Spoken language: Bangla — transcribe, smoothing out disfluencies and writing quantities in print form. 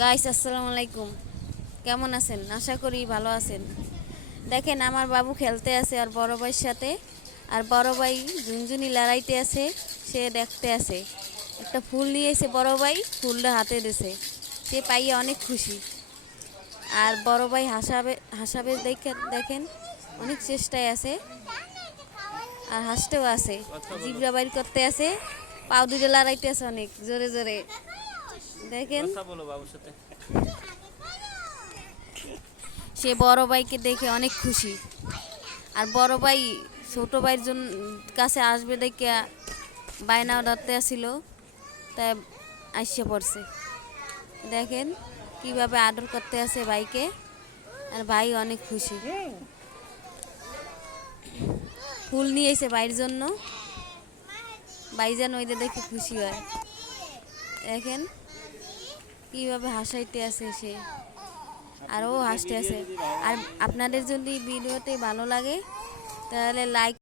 গাইস আসসালামু আলাইকুম। কেমন আছেন? আশা করি ভালো আছেন। দেখেন আমার বাবু খেলতে আছে আর বড় ভাইয়ের সাথে। আর বড় ভাই ঝুনঝুনি লড়াইতে আছে, সে দেখতে আছে। একটা ফুল নিয়ে এসে বড় ভাই ফুলটা হাতে দিছে, সে পাইয়ে অনেক খুশি। আর বড় ভাই হাসাবে হাসাবে দেখেন দেখেন, অনেক চেষ্টায় আছে আর হাসতেও আছে। জিব্রা বাইর করতে আছে, পাও দুটো লড়াইতে আছে অনেক জোরে জোরে। দেখেন সে বড় ভাইকে দেখে অনেক খুশি। আর বড় ভাই ছোট ভাইয়ের জন্য কাছে আসবে দেখে বায়নাও ধরতে আসছিল, তাই আসছে পড়ছে। দেখেন কিভাবে আদর করতে আছে ভাইকে, আর ভাই অনেক খুশি। ফুল নিয়ে এসে ভাইয়ের জন্য, ভাই যেন ওইটা দেখে খুশি হয়। দেখেন কিভাবে হাসাইতে আছে সে, আর ও হাসতে আছে। আর আপনাদের যদি ভিডিওটি ভালো লাগে তাহলে লাইক